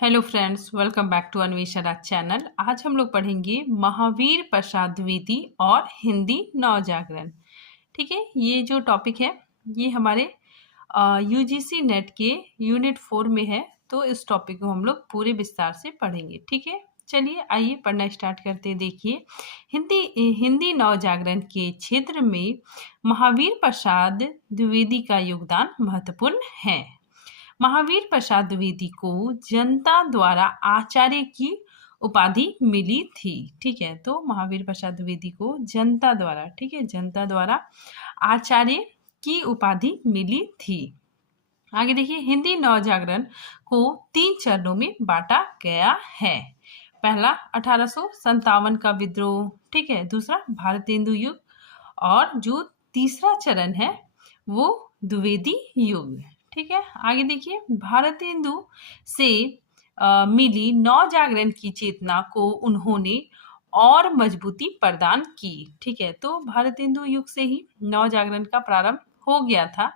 Hello friends, welcome back to Anveshana channel. आज हम लोग पढ़ेंगे महावीर प्रसाद द्विवेदी और हिंदी नवजागरण। ठीक है, ये जो टॉपिक है ये हमारे यूजीसी नेट के यूनिट 4 में है, तो इस टॉपिक को हम लोग पूरे विस्तार से पढ़ेंगे। ठीक है, चलिए आइए पढ़ना स्टार्ट करते हैं। देखिए, हिंदी नवजागरण के क्षेत्र में महावीर प्रसाद द्विवेदी का योगदान महत्वपूर्ण है। महावीर प्रसाद द्विवेदी को जनता द्वारा आचार्य की उपाधि मिली थी। ठीक है, तो महावीर प्रसाद द्विवेदी को जनता द्वारा, ठीक है, जनता द्वारा आचार्य की उपाधि मिली थी। आगे देखिए, हिंदी नवजागरण को 3 चरणों में बांटा गया है। पहला 1857 का विद्रोह, ठीक है, दूसरा भारतेंदु युग, और जो तीसरा चरण है वो द्विवेदी युग। ठीक है, आगे देखिए, भारतेंदु से मिली नवजागरण की चेतना को उन्होंने और मजबूती प्रदान की। ठीक है, तो भारतेंदु युग से ही नवजागरण का प्रारंभ हो गया था।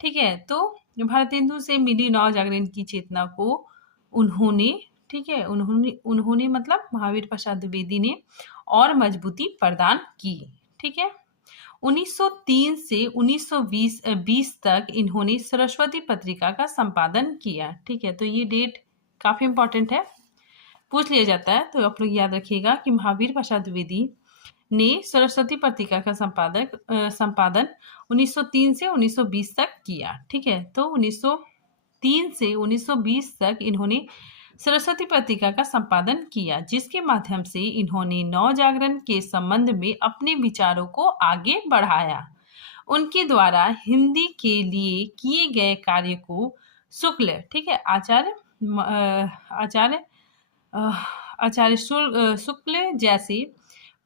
ठीक है, तो भारतेंदु से मिली नवजागरण की चेतना को उन्होंने, ठीक है, उन्होंने मतलब महावीर प्रसाद द्विवेदी ने और मजबूती प्रदान की। ठीक है, 1903 से 1920 तक इन्होंने सरस्वती पत्रिका का संपादन किया। ठीक है, तो ये डेट काफी इंपॉर्टेंट है, पूछ लिया जाता है, तो आप लोग याद रखिएगा कि महावीर प्रसाद द्विवेदी ने सरस्वती पत्रिका का संपादन 1903 से 1920 तक किया। ठीक है, तो 1903 से 1920 तक इन्होंने सरस्वती पत्रिका का संपादन किया, जिसके माध्यम से इन्होंने नवजागरण के संबंध में अपने विचारों को आगे बढ़ाया। उनके द्वारा हिंदी के लिए किए गए कार्य को शुक्ल, ठीक है, आचार्य शुक्ल जैसे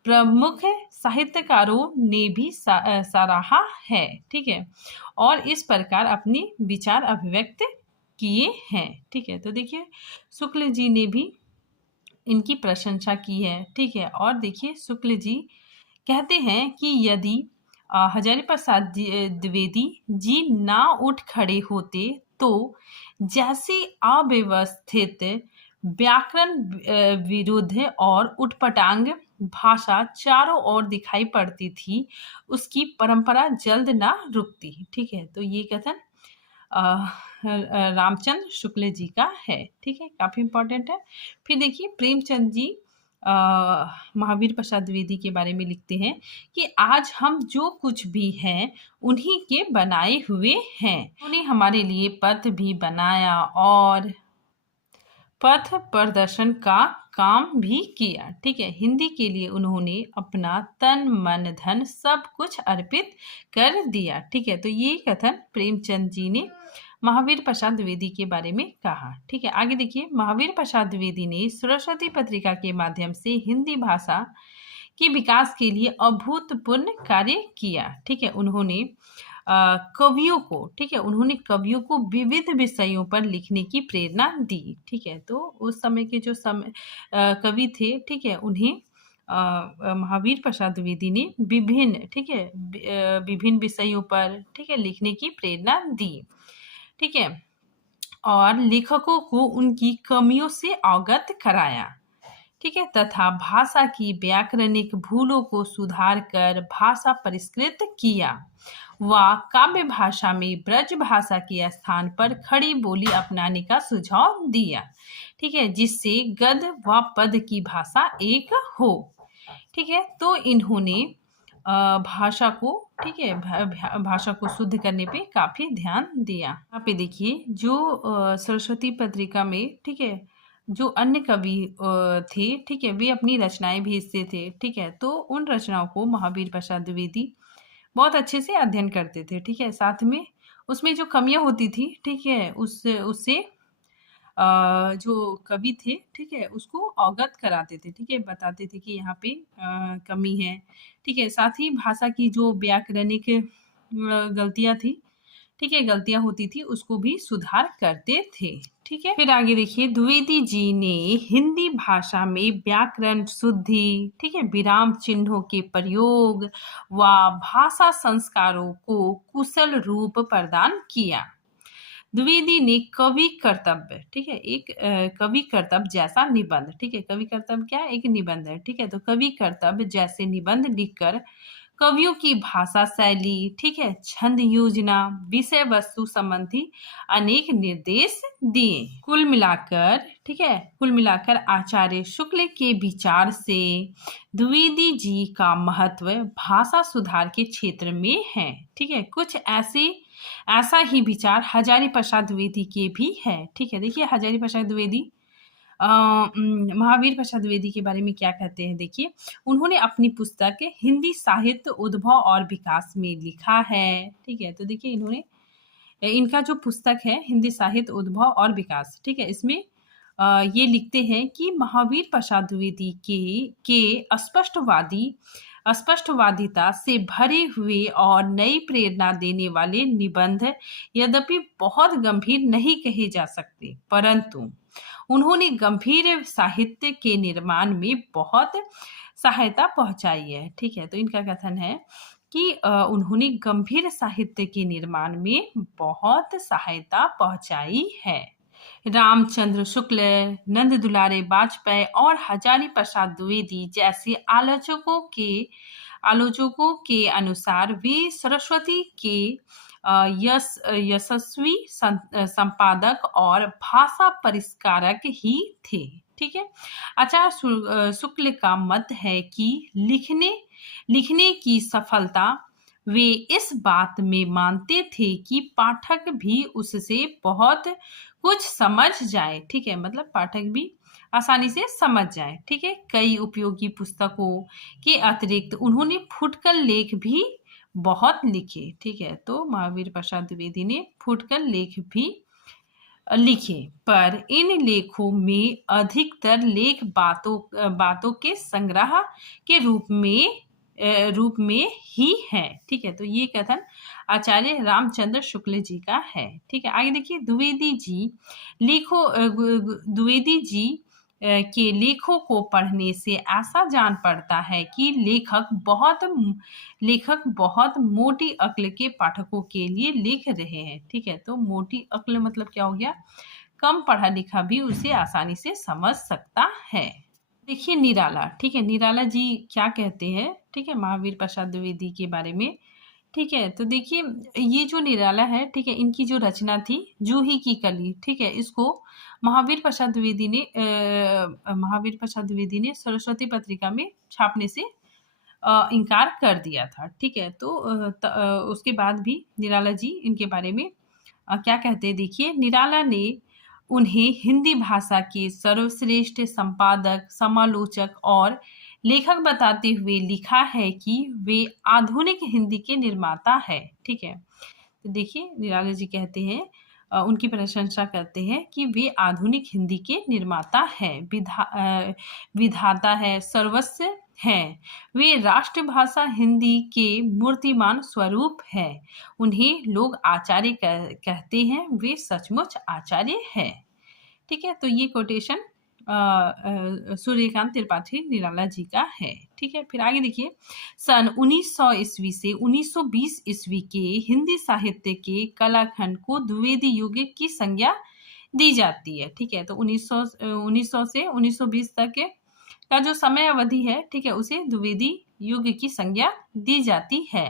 प्रमुख साहित्यकारों ने भी सराहा है। ठीक है, और इस प्रकार अपने विचार अभिव्यक्त किए हैं। ठीक है, तो देखिए, शुक्ल जी ने भी इनकी प्रशंसा की है। ठीक है, और देखिए, शुक्ल जी कहते हैं कि यदि हजारी प्रसाद द्विवेदी जी ना उठ खड़े होते तो जैसे अव्यवस्थित व्याकरण विरुद्ध और उटपटांग भाषा चारों ओर दिखाई पड़ती थी, उसकी परंपरा जल्द ना रुकती। ठीक है, तो ये कथन रामचंद्र शुक्ल जी का है। ठीक है, काफी इंपॉर्टेंट है। फिर देखिए, प्रेमचंद जी महावीर प्रसाद द्विवेदी के बारे में लिखते हैं कि आज हम जो कुछ भी हैं उन्हीं के बनाए हुए हैं। उन्होंने हमारे लिए पथ भी बनाया और पथ प्रदर्शन का काम भी किया। ठीक है, हिंदी के लिए उन्होंने अपना तन मन धन सब कुछ अर्पित कर दिया। ठीक है, तो ये कथन प्रेमचंद जी ने महावीर प्रसाद द्विवेदी के बारे में कहा। ठीक है, आगे देखिए, महावीर प्रसाद द्विवेदी ने सरस्वती पत्रिका के माध्यम से हिंदी भाषा के विकास के लिए अभूतपूर्व कार्य किया। ठीक है, उन्होंने कवियों को, ठीक है, उन्होंने कवियों को विविध विषयों पर लिखने की प्रेरणा दी। ठीक है, तो उस समय के जो कवि थे, ठीक है, उन्हें महावीर प्रसाद द्विवेदी ने विभिन्न, ठीक है, विभिन्न विषयों पर, ठीक है, लिखने की प्रेरणा दी। ठीक है, और लेखकों को उनकी कमियों से अवगत कराया। ठीक है, तथा भाषा की व्याकरणिक भूलों को सुधार कर भाषा परिष्कृत किया व काव्य भाषा में ब्रज भाषा के स्थान पर खड़ी बोली अपनाने का सुझाव दिया। ठीक है, जिससे गद्य व पद की भाषा एक हो। ठीक है, तो इन्होंने भाषा को, ठीक है, भाषा को शुद्ध करने पे काफी ध्यान दिया। यहाँ पे देखिए, जो सरस्वती पत्रिका में, ठीक है, जो अन्य कवि थे, ठीक है, वे अपनी रचनाएं भेजते थे। ठीक है, तो उन रचनाओं को महावीर प्रसाद द्विवेदी बहुत अच्छे से अध्ययन करते थे। ठीक है, साथ में उसमें जो कमियां होती थी, ठीक है, उससे जो कवि थे, ठीक है, उसको अवगत कराते थे। ठीक है, बताते थे कि यहाँ पे कमी है। ठीक है, साथ ही भाषा की जो व्याकरणिक गलतियां थी, ठीक है, गलतियां होती थी, उसको भी सुधार करते थे। ठीक है, फिर आगे देखिए, द्विवेदी जी ने हिंदी भाषा में व्याकरण शुद्धि, ठीक है, विराम चिन्हों के प्रयोग व भाषा संस्कारों को कुशल रूप प्रदान किया द्विवेदी ने कवि कर्तव्य, ठीक है, एक कवि कर्तव्य जैसा निबंध, ठीक है, कवि कर्तव्य क्या है, एक निबंध है, ठीक है, तो कवि कर्तव्य जैसे निबंध लिखकर कवियों की भाषा शैली, ठीक है, छंद योजना, विषय वस्तु संबंधी अनेक निर्देश दिए। कुल मिलाकर, ठीक है, कुल मिलाकर आचार्य शुक्ल के विचार से द्विवेदी जी का महत्व भाषा सुधार के क्षेत्र में है, ठीक है। कुछ ऐसा ही विचार हजारी प्रसाद द्विवेदी के भी है, ठीक है। देखिए हजारी प्रसाद द्विवेदी महावीर प्रसाद द्विवेदी के बारे में क्या कहते हैं, देखिए उन्होंने अपनी पुस्तक हिंदी साहित्य उद्भव और विकास में लिखा है, ठीक है। तो देखिए इन्होंने इनका जो पुस्तक है हिंदी साहित्य उद्भव और विकास, ठीक है, इसमें ये लिखते हैं कि महावीर प्रसाद द्विवेदी के स्पष्टवादिता से भरे हुए और नई प्रेरणा देने वाले निबंध यद्यपि बहुत गंभीर नहीं कहे जा सकते, परंतु उन्होंने गंभीर साहित्य के निर्माण में बहुत सहायता पहुंचाई है, ठीक है। तो इनका कथन है कि उन्होंने गंभीर साहित्य के निर्माण में बहुत सहायता पहुंचाई है। रामचंद्र शुक्ल, नंद दुलारे वाजपेयी और हजारी प्रसाद द्विवेदी जैसे आलोचकों के अनुसार वे सरस्वती के यशस्वी संपादक और भाषा परिष्कारक ही थे, ठीक है। आचार्य शुक्ल का मत है कि लिखने की सफलता वे इस बात में मानते थे कि पाठक भी उससे बहुत कुछ समझ जाए, ठीक है, मतलब पाठक भी आसानी से समझ जाए, ठीक है। कई उपयोगी पुस्तकों के अतिरिक्त उन्होंने फुटकर लेख भी बहुत लिखे, ठीक है। तो महावीर प्रसाद द्विवेदी ने फुटकर लेख भी लिखे, पर इन लेखों में अधिकतर लेख बातों के संग्रह के रूप में ही है, ठीक है। तो ये कथन आचार्य रामचंद्र शुक्ल जी का है, ठीक है। आगे देखिए द्विवेदी जी के लेखों को पढ़ने से ऐसा जान पड़ता है कि लेखक बहुत मोटी अक्ल के पाठकों के लिए लिख रहे हैं, ठीक है। तो मोटी अक्ल मतलब क्या हो गया, कम पढ़ा लिखा भी उसे आसानी से समझ सकता है। देखिए निराला, ठीक है, निराला जी क्या कहते हैं, ठीक है, महावीर प्रसाद द्विवेदी के बारे में, ठीक है। तो देखिए ये जो निराला है, ठीक है, इनकी जो रचना थी जूही की कली, ठीक है, इसको महावीर प्रसाद द्विवेदी ने सरस्वती पत्रिका में छापने से इनकार कर दिया था, ठीक है। तो उसके बाद भी निराला जी इनके बारे में क्या कहते हैं, देखिए निराला ने उन्हें हिंदी भाषा के सर्वश्रेष्ठ संपादक, समालोचक और लेखक बताते हुए लिखा है कि वे आधुनिक हिंदी के निर्माता है, ठीक है। तो देखिए निराला जी कहते हैं, उनकी प्रशंसा करते हैं कि वे आधुनिक हिंदी के निर्माता है, विधाता है, सर्वस्व हैं। वे राष्ट्रभाषा हिंदी के मूर्तिमान स्वरूप है। उन्हें लोग आचार्य कहते हैं, वे सचमुच आचार्य है, ठीक है। तो ये कोटेशन सूर्यकांत त्रिपाठी निराला जी का है, ठीक है। फिर आगे देखिए सन 1900 ईस्वी से 1920 ईस्वी के हिंदी साहित्य के कलाखंड को द्विवेदी युग की संज्ञा दी जाती है, ठीक है। तो 1900 से 1920 तक का जो समय अवधि है, ठीक है, उसे द्विवेदी युग की संज्ञा दी जाती है।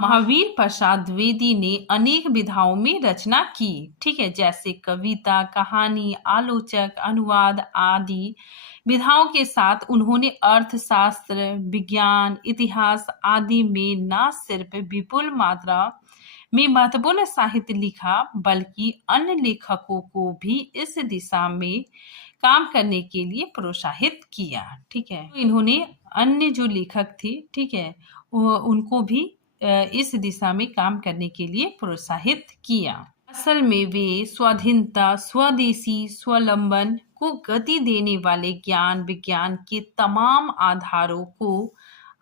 महावीर प्रसाद द्विवेदी ने अनेक विधाओं में रचना की, ठीक है, जैसे कविता, कहानी, आलोचक, अनुवाद आदि विधाओं के साथ उन्होंने अर्थशास्त्र, विज्ञान, इतिहास आदि में न सिर्फ विपुल मात्रा में महत्वपूर्ण साहित्य लिखा, बल्कि अन्य लेखकों को भी इस दिशा में काम करने के लिए प्रोत्साहित किया, ठीक है। इन्होंने अन्य जो लेखक थे, ठीक है, उनको भी इस दिशा में काम करने के लिए प्रोत्साहित किया। असल में वे स्वाधीनता, स्वदेशी, स्वावलंबन को गति देने वाले ज्ञान विज्ञान के तमाम आधारों को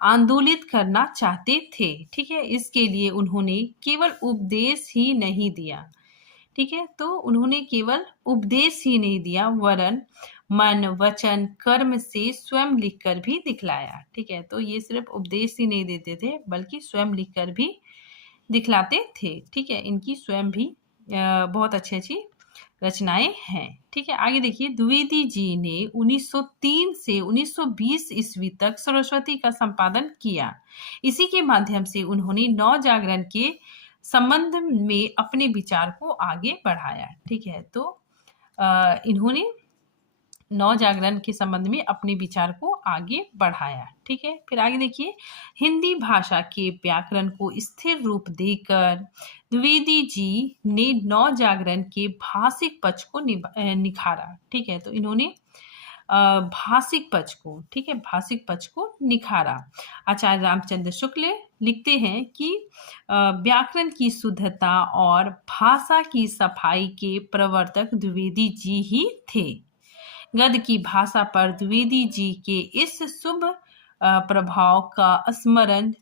आंदोलित करना चाहते थे, ठीक है। इसके लिए उन्होंने केवल उपदेश ही नहीं दिया, ठीक है, तो उन्होंने केवल उपदेश ही नहीं दिया, वरन मन, वचन, कर्म से स्वयं लिखकर भी दिखलाया, ठीक है। तो ये सिर्फ उपदेश ही नहीं देते थे, बल्कि स्वयं लिखकर भी दिखलाते थे, ठीक है। इनकी स्वयं भी बहुत अच्छी अच्छी रचनाएं हैं। ठीक है, आगे देखिए, द्विवेदी जी ने 1903 से 1920 ईस्वी तक सरस्वती का संपादन किया। इसी के माध्यम से उन्होंने नव जागरण के संबंध में अपने विचार को आगे बढ़ाया। ठीक है, तो इन्होंने नव जागरण के संबंध में अपने विचार को आगे बढ़ाया। ठीक है, फिर आगे देखिए, हिंदी भाषा के व्याकरण को स्थिर रूप देकर द्विवेदी जी ने नव जागरण के भाषिक पक्ष को निखारा। ठीक है, तो इन्होंने भाषिक पक्ष को, ठीक है, भाषिक पक्ष को निखारा। आचार्य रामचंद्र शुक्ल लिखते हैं कि व्याकरण की शुद्धता और भाषा की सफाई के प्रवर्तक द्विवेदी जी ही थे। गद्य की भाषा पर द्विवेदी जी के इस शुभ प्रभाव का स्मरण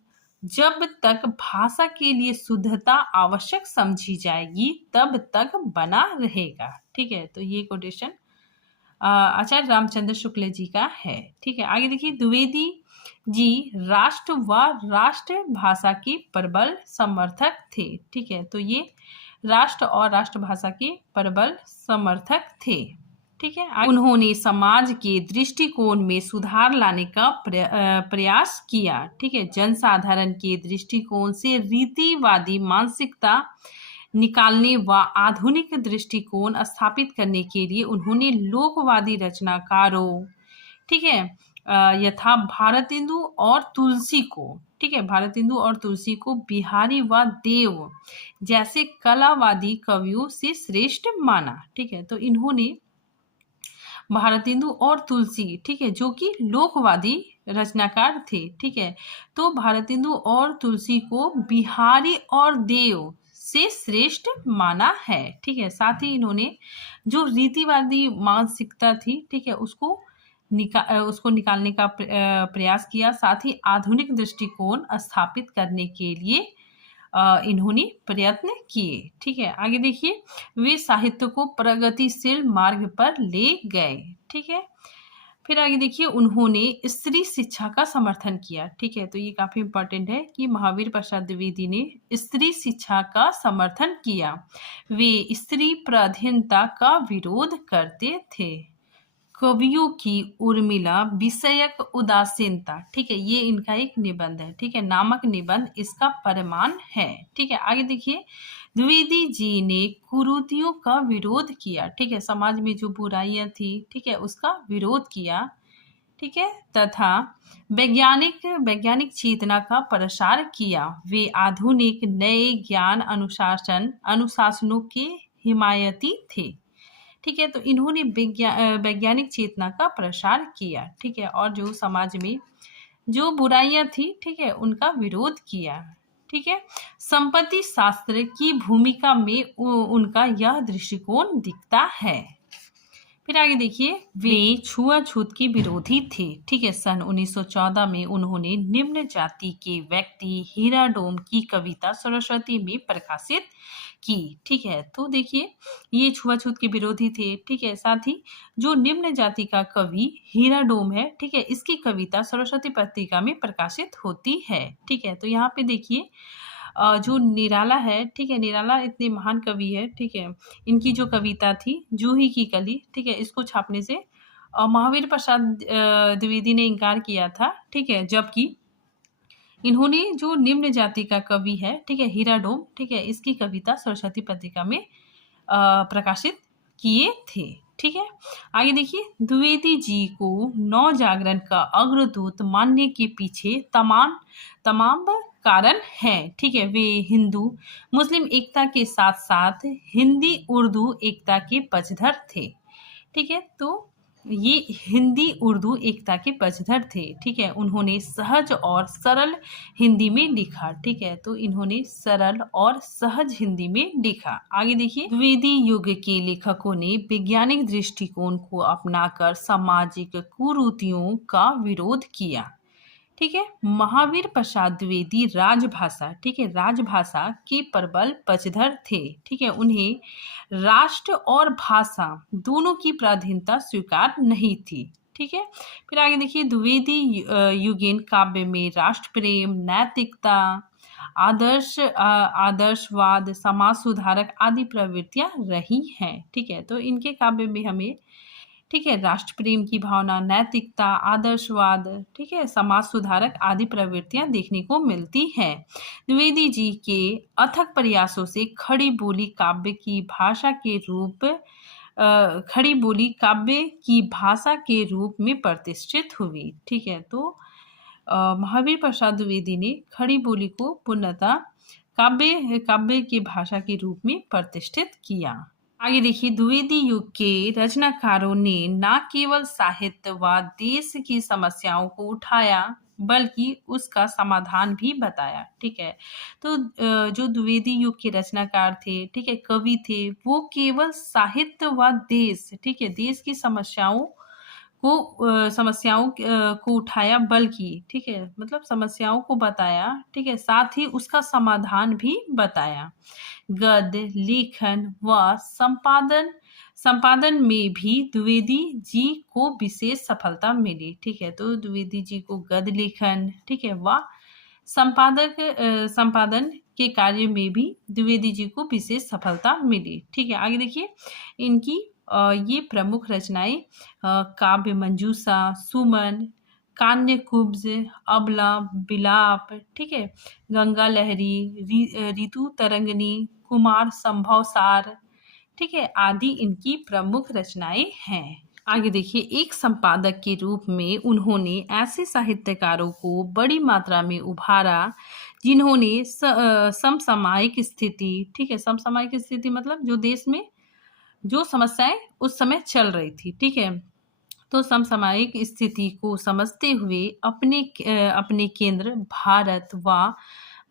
जब तक भाषा के लिए शुद्धता आवश्यक समझी जाएगी तब तक बना रहेगा। ठीक है, तो ये कोटेशन आचार्य रामचंद्र शुक्ल जी का है। ठीक है, आगे देखिए, द्विवेदी जी राष्ट्र व राष्ट्र भाषा के प्रबल समर्थक थे। ठीक है, तो ये राष्ट्र और राष्ट्रभाषा के प्रबल समर्थक थे। ठीक है, उन्होंने समाज के दृष्टिकोण में सुधार लाने का प्रयास किया। ठीक है, जनसाधारण के दृष्टिकोण से रीतिवादी मानसिकता निकालने व आधुनिक दृष्टिकोण स्थापित करने के लिए उन्होंने लोकवादी रचनाकारों, ठीक है, यथा भारतेंदु और तुलसी को, ठीक है, भारतेंदु और तुलसी को बिहारी व देव जैसे कलावादी कवियों से श्रेष्ठ माना। ठीक है, तो इन्होंने भारतेंदु और तुलसी, ठीक है, जो कि लोकवादी रचनाकार थे। ठीक है, तो भारतेंदु और तुलसी को बिहारी और देव से श्रेष्ठ माना है। ठीक है, साथ ही इन्होंने जो रीतिवादी मानसिकता थी, ठीक है, उसको निकालने का प्रयास किया। साथ ही आधुनिक दृष्टिकोण स्थापित करने के लिए इन्होंने प्रयत्न किए। ठीक है, आगे देखिए, वे साहित्य को प्रगतिशील मार्ग पर ले गए। ठीक है, फिर आगे देखिए, उन्होंने स्त्री शिक्षा का समर्थन किया। ठीक है, तो ये काफी इंपॉर्टेंट है कि महावीर प्रसाद द्विवेदी ने स्त्री शिक्षा का समर्थन किया। वे स्त्री प्राधीनता का विरोध करते थे। कवियों की उर्मिला विषयक उदासीनता, ठीक है, ये इनका एक निबंध है। ठीक है, नामक निबंध इसका प्रमाण है। ठीक है, आगे देखिए, द्विवेदी जी ने कुरीतियों का विरोध किया। ठीक है, समाज में जो बुराइयां थी, ठीक है, उसका विरोध किया। ठीक है, तथा वैज्ञानिक चेतना का प्रसार किया। वे आधुनिक नए ज्ञान अनुशासनों के हिमायती थे। ठीक है, तो इन्होंने वैज्ञानिक चेतना का प्रसार किया। ठीक है, और जो समाज में जो बुराइयां थी, ठीक है, उनका विरोध किया। ठीक है, संपत्ति शास्त्र की भूमिका में उनका यह दृष्टिकोण दिखता है। फिर आगे देखिए, वे छुआछूत की विरोधी थे। ठीक है, सन 1914 में उन्होंने निम्न जाति के व्यक्ति हीराडोम की कविता सरस्वती में प्रकाशित की। ठीक है, तो देखिए, ये छुआछूत के विरोधी थे। ठीक है, साथ ही जो निम्न जाति का कवि हीराडोम है, ठीक है, इसकी कविता सरस्वती पत्रिका में प्रकाशित होती है। ठीक है, तो यहाँ पे देखिए, जो निराला है, ठीक है, निराला इतने महान कवि है। ठीक है, इनकी जो कविता थी जूही की कली, ठीक है, इसको छापने से महावीर प्रसाद द्विवेदी ने इनकार किया था। ठीक है, जबकि इन्होंने जो निम्न जाति का कवि है, ठीक है, हीराडोम, ठीक है, इसकी कविता सरस्वती पत्रिका में प्रकाशित किए थे। ठीक है, आगे देखिए, द्विवेदी जी को नव जागरण का अग्रदूत मानने के पीछे तमाम कारण है। ठीक है, वे हिंदू मुस्लिम एकता के साथ साथ हिंदी उर्दू एकता के पक्षधर थे। ठीक है, तो ये हिंदी उर्दू एकता के पक्षधर थे। ठीक है, उन्होंने सहज और सरल हिंदी में लिखा। ठीक है, तो इन्होंने सरल और सहज हिंदी में लिखा। आगे देखिए, द्विवेदी युग के लेखकों ने वैज्ञानिक दृष्टिकोण को अपनाकर सामाजिक कुरीतियों का विरोध किया। ठीक है, महावीर प्रसाद द्विवेदी राजभाषा, ठीक है, राजभाषा के प्रबल पक्षधर थे। ठीक है, उन्हें राष्ट्र और भाषा दोनों की प्राधीनता स्वीकार नहीं थी। ठीक है, फिर आगे देखिए, द्विवेदी युगीन काव्य में राष्ट्र प्रेम, नैतिकता, आदर्शवाद, समाज सुधारक आदि प्रवृत्तियां रही हैं। ठीक है, तो इनके काव्य में हमें, ठीक है, राष्ट्र प्रेम की भावना, नैतिकता, आदर्शवाद, ठीक है, समाज सुधारक आदि प्रवृत्तियां देखने को मिलती हैं। द्विवेदी जी के अथक प्रयासों से खड़ी बोली काव्य की भाषा के रूप खड़ी बोली काव्य की भाषा के रूप में प्रतिष्ठित हुई। ठीक है, तो महावीर प्रसाद द्विवेदी ने खड़ी बोली को पूर्णतः काव्य काव्य की भाषा के रूप में प्रतिष्ठित किया। आगे देखिए, द्विवेदी युग के रचनाकारों ने न केवल साहित्य व देश की समस्याओं को उठाया बल्कि उसका समाधान भी बताया। ठीक है, तो जो द्विवेदी युग के रचनाकार थे, ठीक है, कवि थे, वो केवल साहित्य व देश, ठीक है, देश की समस्याओं को उठाया बल्कि, ठीक है, मतलब समस्याओं को बताया, ठीक है, साथ ही उसका समाधान भी बताया। गद्य लेखन व संपादन में भी द्विवेदी जी को विशेष सफलता मिली। ठीक है, तो द्विवेदी जी को गद्य लेखन, ठीक है, व संपादन के कार्य में भी द्विवेदी जी को विशेष सफलता मिली। ठीक है, आगे देखिए, इनकी ये प्रमुख रचनाएं काव्य मंजूषा, सुमन, कान्य कुब्ज, अबला, बिलाप, ठीक है, गंगा लहरी, ऋतु तरंगिनी, कुमार संभव सार, ठीक है, आदि इनकी प्रमुख रचनाएं हैं। आगे देखिए, एक संपादक के रूप में उन्होंने ऐसे साहित्यकारों को बड़ी मात्रा में उभारा जिन्होंने समसामयिक स्थिति, ठीक है, समसामयिक स्थिति मतलब जो देश में जो समस्याएं उस समय चल रही थी, ठीक है, तो समसामयिक स्थिति को समझते हुए अपने केंद्र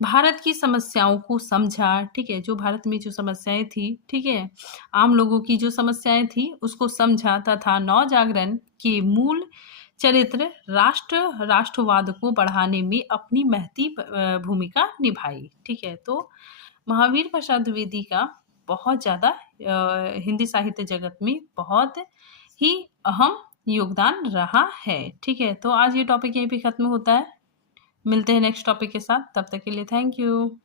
भारत की समस्याओं को समझा। ठीक है, जो भारत में जो समस्याएं थी, ठीक है, आम लोगों की जो समस्याएं थी उसको समझा तथा नव जागरण के मूल चरित्र राष्ट्रवाद को बढ़ाने में अपनी महती भूमिका निभाई। ठीक है, तो महावीर प्रसाद द्विवेदी का बहुत ज़्यादा हिंदी साहित्य जगत में बहुत ही अहम योगदान रहा है। ठीक है, तो आज ये टॉपिक यहीं पे ख़त्म होता है। मिलते हैं नेक्स्ट टॉपिक के साथ, तब तक के लिए थैंक यू।